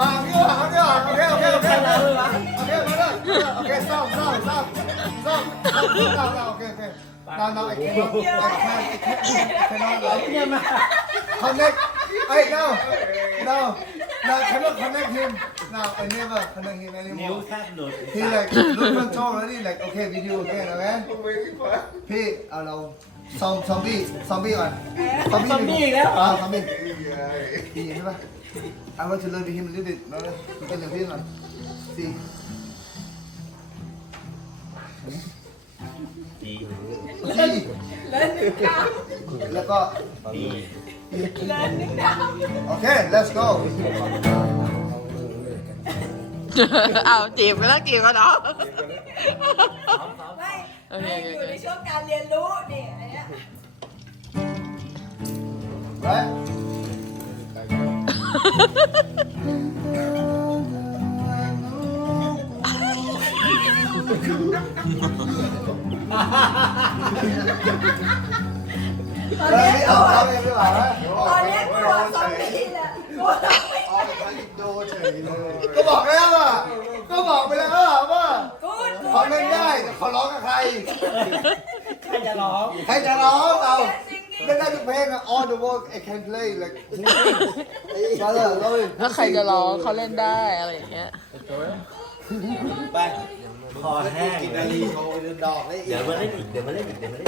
มาพี่ว่าเอาพี่ว่าโอเคโอเคโอเคโอเคมาเลยโอเค stop stop stop stop stop stop โอเคโอเค no no I can't I can't I can't cannot like connect hey no no No cannot connect him no I never connect him นิ้ว anymore แทบหลุด he like lose control already like okay video again okay พี่เอาเราซอมซอมบี้ซอมบี้ก่อนซอมบี้ซอมบี้อีกแล้วเหรอซอมบี้ดีใช่ปะ I want to learn with him a little bit นะเป็นอย่างพี่หน่อยสิดีสิแล้วก็ดีโอเค let's go เอาจีบกันแล้วจีบกันเนาะไม่โอเคไม่โอเคอยู่ในช่วงการเรียนรู้นี่อันเนี้ย right ตอนเฮ้ยเนี้ยเอากลัวเอาเองดีกว่าไห มตอนเนี้ยกลัวซอมบี้แหละกลัวซอมบี้ก็บอกแล้วอะ ก็บอกไปแล้วอะว่ากูดกูเขาดเล่นได้แต่เขาร้องกับใคร ใครจะร้อง ใครจะร้องเอาเล่นได้ทุกเพลงอะ all the work I can play like มาเลยเลยแล้วใครจะร้องเขาเล่นได้อะไรอย่างเงี้ย ไปคอแห้งกินนาลีโชว์ดอกได้อีเดี๋ยวกมาเล่นอีก เดี๋ยวมาเล่นอีก เดี๋ยวมาเล่น